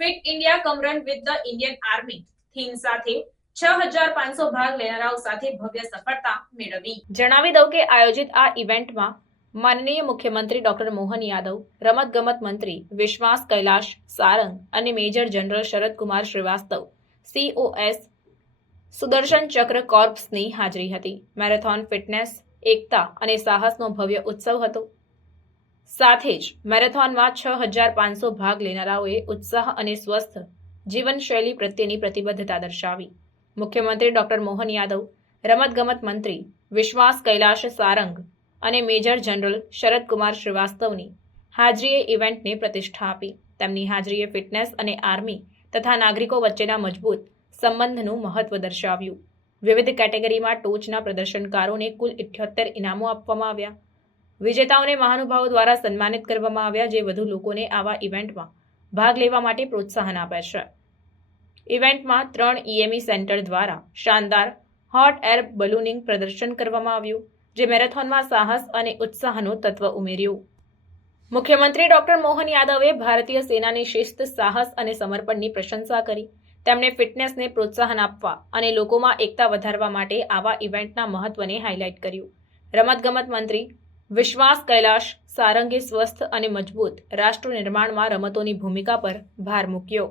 Fit India કમરન with the Indian army. Theme સાથે છ હજાર પાંચસો ભાગ લેનારાઓ સાથે ભવ્ય સફળતા મેળવી. જણાવી દઉં કે આયોજિત આ ઇવેન્ટમાં માનનીય મુખ્યમંત્રી ડોક્ટર મોહન યાદવ, રમતગમત મંત્રી વિશ્વાસ કૈલાશ સારંગ અને major general Sharadkumar Srivastava COS Sudarshan Chakra કોર્પ્સની હાજરી હતી. મેરેથોન ફિટનેસ, એકતા અને સાહસનો ભવ્ય ઉત્સવ હતો. સાથે જ મેરેથોનમાં છ હજાર પાંચસો ભાગ લેનારાઓએ ઉત્સાહ અને સ્વસ્થ જીવનશૈલી પ્રત્યેની પ્રતિબદ્ધતા દર્શાવી. મુખ્યમંત્રી ડોક્ટર મોહન યાદવ, રમતગમત મંત્રી વિશ્વાસ કૈલાશ સારંગ અને મેજર જનરલ શરદકુમાર શ્રીવાસ્તવની હાજરીએ ઇવેન્ટને પ્રતિષ્ઠા આપી. તેમની હાજરીએ ફિટનેસ અને આર્મી તથા નાગરિકો વચ્ચેના મજબૂત સંબંધનું મહત્વ દર્શાવ્યું. વિવિધ કેટેગરીમાં ટોચના પ્રદર્શનકારોને કુલ ઇઠ્યોતેર ઇનામો આપવામાં આવ્યા. વિજેતાઓને મહાનુભાવો દ્વારા સન્માનિત કરવામાં આવ્યા, જે વધુ લોકોને આવા ઇવેન્ટમાં ભાગ લેવા માટે પ્રોત્સાહન આપે છે. ઇવેન્ટમાં ત્રણ ઈએમઈ સેન્ટર દ્વારા શાનદાર હોટ એર બલૂનિંગ પ્રદર્શન કરવામાં આવ્યું, જે મેરેથોનમાં સાહસ અને ઉત્સાહનું તત્વ ઉમેર્યું. મુખ્યમંત્રી ડોક્ટર મોહન યાદવે ભારતીય સેનાની શિસ્ત, સાહસ અને સમર્પણની પ્રશંસા કરી. તેમણે ફિટનેસને પ્રોત્સાહન આપવા અને લોકોમાં એકતા વધારવા માટે આવા ઇવેન્ટના મહત્વને હાઇલાઇટ કર્યું. રમતગમત મંત્રી વિશ્વાસ કૈલાશ સારંગે સ્વસ્થ અને મજબૂત રાષ્ટ્ર નિર્માણમાં રમતોની ભૂમિકા પર ભાર મૂક્યો.